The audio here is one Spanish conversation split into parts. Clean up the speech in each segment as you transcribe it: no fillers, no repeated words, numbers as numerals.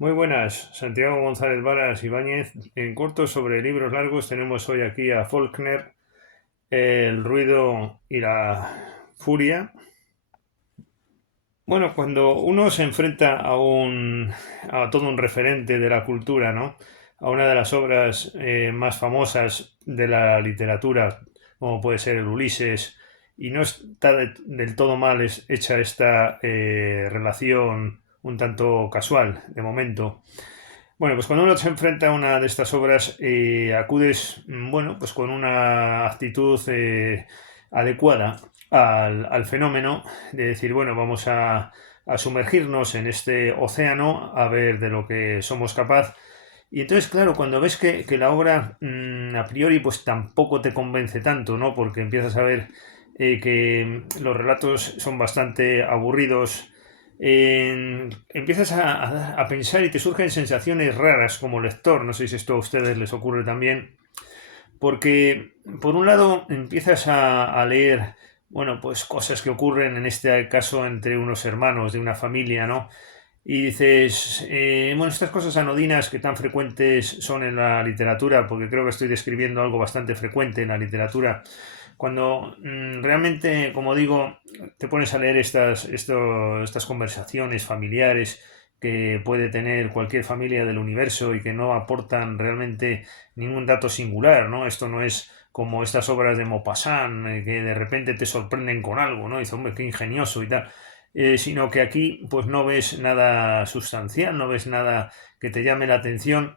Muy buenas, Santiago González Varas Ibáñez. En corto sobre libros largos tenemos hoy aquí a Faulkner, El ruido y la furia. Bueno, cuando uno se enfrenta a todo un referente de la cultura, ¿no? A una de las obras más famosas de la literatura, como puede ser el Ulises, y no está del todo mal hecha esta relación un tanto casual, de momento. Bueno, pues cuando uno se enfrenta a una de estas obras, acudes, bueno, pues con una actitud adecuada al fenómeno de decir, bueno, vamos a sumergirnos en este océano a ver de lo que somos capaz. Y entonces, claro, cuando ves que la obra a priori pues tampoco te convence tanto, ¿no? Porque empiezas a ver que los relatos son bastante aburridos, empiezas a pensar y te surgen sensaciones raras como lector, no sé si esto a ustedes les ocurre también, porque por un lado empiezas a leer, bueno, pues cosas que ocurren en este caso entre unos hermanos de una familia, ¿no? Y dices, bueno, estas cosas anodinas que tan frecuentes son en la literatura, porque creo que estoy describiendo algo bastante frecuente en la literatura, cuando realmente, como digo, te pones a leer estas conversaciones familiares que puede tener cualquier familia del universo y que no aportan realmente ningún dato singular, ¿no? Esto no es como estas obras de Maupassant, que de repente te sorprenden con algo, ¿no? Y dices, hombre, qué ingenioso y tal. Sino que aquí pues no ves nada sustancial, no ves nada que te llame la atención,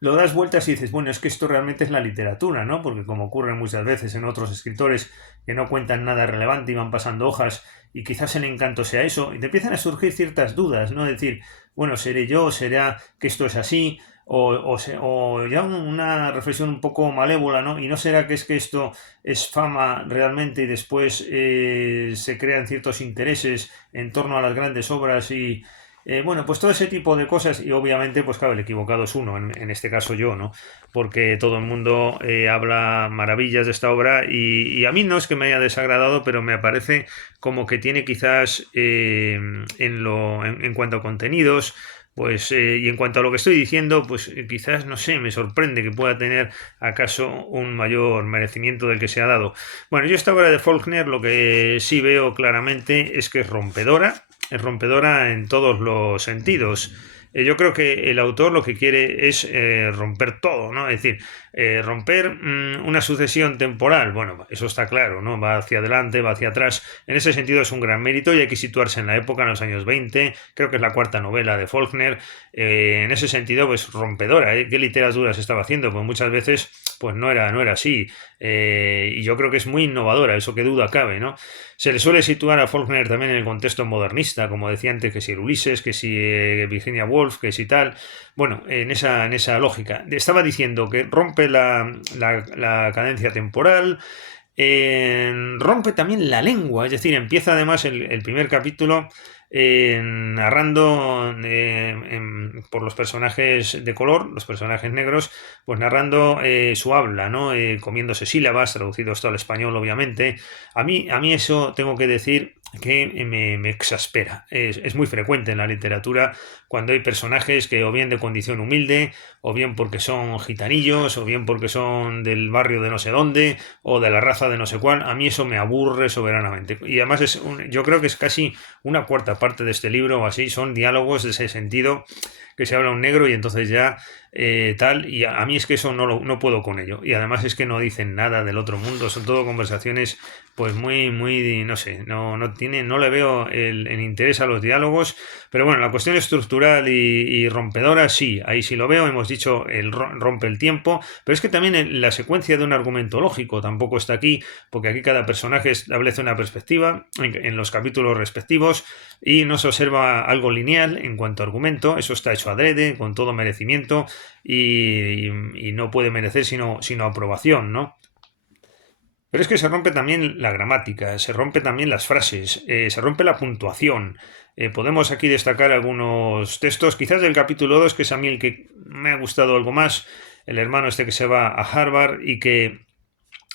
lo das vueltas y dices, bueno, es que esto realmente es la literatura, ¿no? Porque como ocurre muchas veces en otros escritores que no cuentan nada relevante y van pasando hojas y quizás el encanto sea eso, y te empiezan a surgir ciertas dudas, ¿no? Decir, bueno, seré yo, será que esto es así, o ya una reflexión un poco malévola, ¿no? Y no será que es que esto es fama realmente y después se crean ciertos intereses en torno a las grandes obras y bueno, pues todo ese tipo de cosas y obviamente, pues claro, el equivocado es uno, en este caso yo, ¿no? Porque todo el mundo habla maravillas de esta obra y a mí no es que me haya desagradado, pero me parece como que tiene quizás en cuanto a contenidos, pues y en cuanto a lo que estoy diciendo, pues quizás, no sé, me sorprende que pueda tener acaso un mayor merecimiento del que se ha dado. Bueno, yo esta obra de Faulkner lo que sí veo claramente es que es rompedora en todos los sentidos. Yo creo que el autor lo que quiere es romper todo, ¿no? Es decir, romper una sucesión temporal. Bueno, eso está claro, ¿no? Va hacia adelante, va hacia atrás. En ese sentido es un gran mérito y hay que situarse en la época, en los años 20. Creo que es la cuarta novela de Faulkner. En ese sentido, pues rompedora. ¿Qué literatura se estaba haciendo? Pues muchas veces pues no era así. Y yo creo que es muy innovadora, eso que duda cabe, ¿no? Se le suele situar a Faulkner también en el contexto modernista, como decía antes, que si el Ulises, que si Virginia Woolf, que si tal. Bueno, en esa lógica. Estaba diciendo que rompe la cadencia temporal, rompe también la lengua, es decir, empieza además el primer capítulo narrando por los personajes de color, los personajes negros, pues narrando su habla, ¿no? Comiéndose sílabas, traducido esto al español, obviamente. A mí eso tengo que decir que me exaspera. Es muy frecuente en la literatura cuando hay personajes que o bien de condición humilde, o bien porque son gitanillos, o bien porque son del barrio de no sé dónde, o de la raza de no sé cuál. A mí eso me aburre soberanamente. Y además yo creo que es casi una cuarta parte de este libro o así, son diálogos de ese sentido que se habla un negro y entonces ya tal, y a mí es que eso no puedo con ello. Y además es que no dicen nada del otro mundo, son todo conversaciones pues muy, no sé, no le veo el interés a los diálogos, pero bueno, la cuestión estructural y rompedora, sí, ahí sí lo veo, hemos dicho, rompe el tiempo, pero es que también la secuencia de un argumento lógico tampoco está aquí, porque aquí cada personaje establece una perspectiva en los capítulos respectivos y no se observa algo lineal en cuanto a argumento, eso está hecho adrede, con todo merecimiento y no puede merecer sino aprobación, ¿no? Pero es que se rompe también la gramática, se rompe también las frases, se rompe la puntuación. Podemos aquí destacar algunos textos, quizás del capítulo 2 que es a mí el que me ha gustado algo más, el hermano este que se va a Harvard y que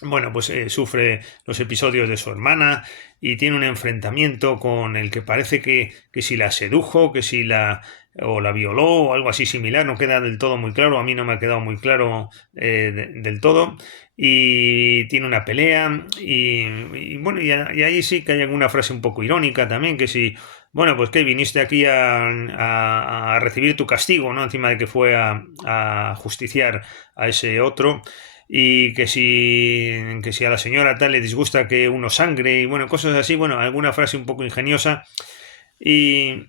bueno, pues sufre los episodios de su hermana y tiene un enfrentamiento con el que parece que si la sedujo, que si la o la violó o algo así similar, no queda del todo muy claro, a mí no me ha quedado muy claro del todo, y tiene una pelea y bueno, y ahí sí que hay alguna frase un poco irónica también, que si, bueno, pues que viniste aquí a recibir tu castigo, ¿no? Encima de que fue a justiciar a ese otro y que si a la señora tal le disgusta que uno sangre y bueno, cosas así, bueno, alguna frase un poco ingeniosa y,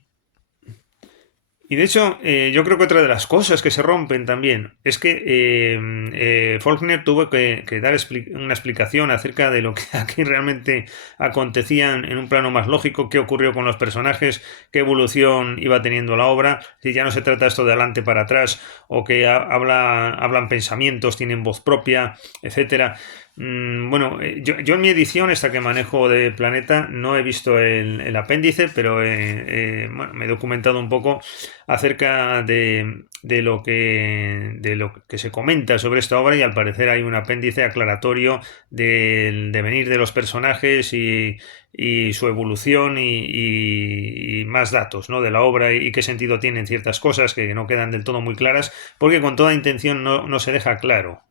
y de hecho, yo creo que otra de las cosas que se rompen también es que Faulkner tuvo que dar una explicación acerca de lo que aquí realmente acontecía en un plano más lógico, qué ocurrió con los personajes, qué evolución iba teniendo la obra, si ya no se trata esto de adelante para atrás o que hablan pensamientos, tienen voz propia, etcétera. Bueno, yo en mi edición, esta que manejo de Planeta, no he visto el apéndice, pero bueno, me he documentado un poco acerca de lo que se comenta sobre esta obra y al parecer hay un apéndice aclaratorio del devenir de los personajes y su evolución y más datos, ¿no? De la obra y qué sentido tienen ciertas cosas que no quedan del todo muy claras porque con toda intención no se deja claro.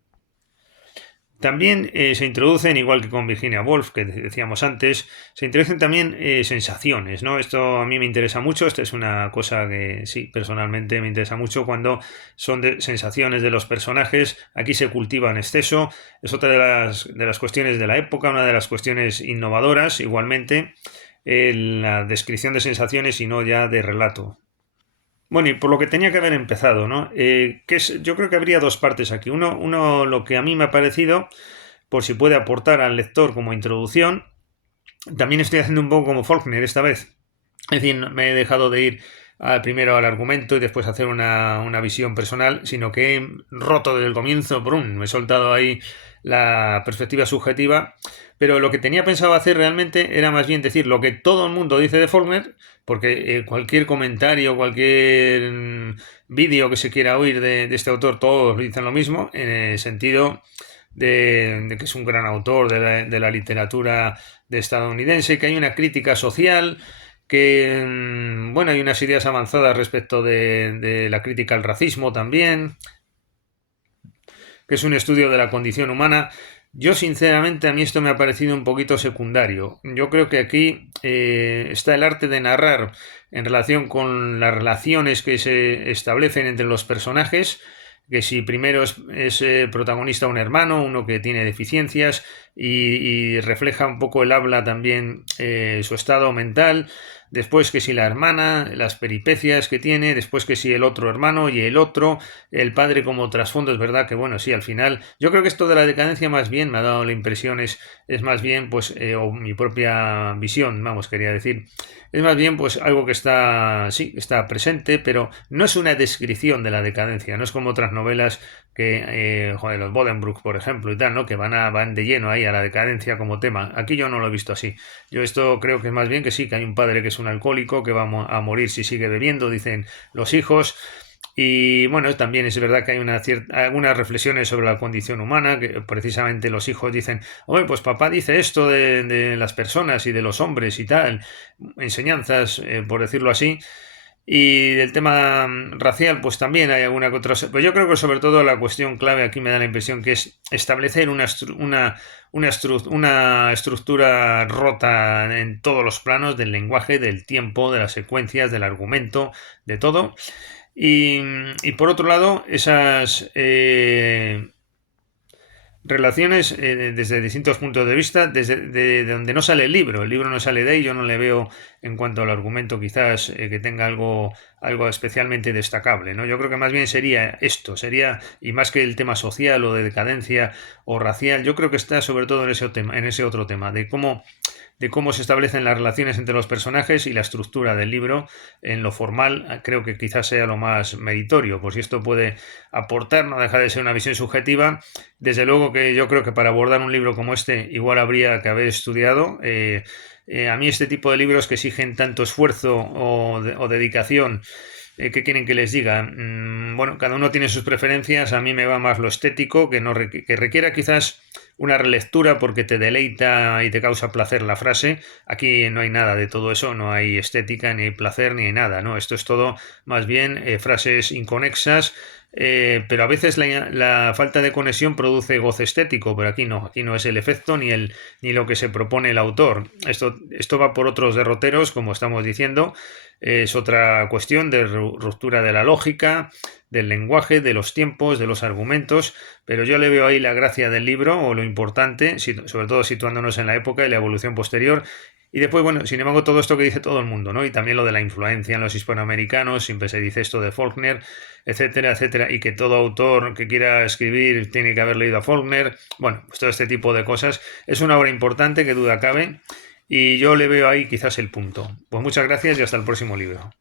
También se introducen, igual que con Virginia Woolf, que decíamos antes, se introducen también sensaciones, ¿no? Esto a mí me interesa mucho, esta es una cosa que sí, personalmente me interesa mucho cuando son sensaciones de los personajes, aquí se cultiva en exceso, es otra de las cuestiones de la época, una de las cuestiones innovadoras, igualmente, la descripción de sensaciones y no ya de relato. Bueno, y por lo que tenía que haber empezado, ¿no? Yo creo que habría dos partes aquí. Uno, lo que a mí me ha parecido, por si puede aportar al lector como introducción. También estoy haciendo un poco como Faulkner esta vez. Es decir, me he dejado de ir primero al argumento y después hacer una visión personal, sino que he roto desde el comienzo, ¡brum! Me he soltado ahí la perspectiva subjetiva, pero lo que tenía pensado hacer realmente era más bien decir lo que todo el mundo dice de Faulkner, porque cualquier comentario, cualquier vídeo que se quiera oír de este autor, todos dicen lo mismo, en el sentido de que es un gran autor de la literatura de estadounidense, que hay una crítica social, que bueno, hay unas ideas avanzadas respecto de la crítica al racismo también, que es un estudio de la condición humana. Yo sinceramente a mí esto me ha parecido un poquito secundario. Yo creo que aquí está el arte de narrar en relación con las relaciones que se establecen entre los personajes, que si primero es protagonista un hermano, uno que tiene deficiencias y refleja un poco el habla también su estado mental, después que si la hermana, las peripecias que tiene, después que si el otro hermano y el otro, el padre como trasfondo, es verdad que bueno, sí, al final, yo creo que esto de la decadencia más bien me ha dado la impresión, es más bien, pues, o mi propia visión, vamos, quería decir, es más bien pues algo que está, sí, está presente, pero no es una descripción de la decadencia, no es como otras novelas que, joder, los Bodenbrook, por ejemplo, y tal, ¿no? Que van de lleno ahí a la decadencia como tema. Aquí yo no lo he visto así. Yo esto creo que es más bien que sí, que hay un padre que es un alcohólico, que va a morir si sigue bebiendo, dicen los hijos. Y bueno, también es verdad que hay algunas reflexiones sobre la condición humana, que precisamente los hijos dicen, oye, pues papá dice esto de las personas y de los hombres y tal, enseñanzas, por decirlo así. Y del tema racial, pues también hay alguna que otra. Pues yo creo que sobre todo la cuestión clave aquí me da la impresión que es establecer una estructura rota en todos los planos del lenguaje, del tiempo, de las secuencias, del argumento, de todo. Y, y por otro lado, esas relaciones desde distintos puntos de vista, desde de donde no sale el libro no sale de ahí, yo no le veo en cuanto al argumento quizás que tenga algo especialmente destacable, ¿no? Yo creo que más bien sería esto, y más que el tema social o de decadencia o racial, yo creo que está sobre todo en ese otro tema, de cómo se establecen las relaciones entre los personajes y la estructura del libro en lo formal, creo que quizás sea lo más meritorio, pues si esto puede aportar, no deja de ser una visión subjetiva, desde luego que yo creo que para abordar un libro como este igual habría que haber estudiado. A mí este tipo de libros que exigen tanto esfuerzo o dedicación, ¿qué quieren que les diga? Bueno, cada uno tiene sus preferencias, a mí me va más lo estético, que requiera quizás una relectura porque te deleita y te causa placer la frase. Aquí no hay nada de todo eso, no hay estética, ni hay placer, ni hay nada, ¿no? Esto es todo más bien frases inconexas, pero a veces la falta de conexión produce goce estético, pero aquí no es el efecto ni lo que se propone el autor. Esto va por otros derroteros, como estamos diciendo, es otra cuestión de ruptura de la lógica, del lenguaje, de los tiempos, de los argumentos, pero yo le veo ahí la gracia del libro o lo importante, sobre todo situándonos en la época y la evolución posterior. Y después, bueno, sin embargo, todo esto que dice todo el mundo, ¿no? Y también lo de la influencia en los hispanoamericanos, siempre se dice esto de Faulkner, etcétera, etcétera, y que todo autor que quiera escribir tiene que haber leído a Faulkner. Bueno, pues todo este tipo de cosas. Es una obra importante, que duda cabe, y yo le veo ahí quizás el punto. Pues muchas gracias y hasta el próximo libro.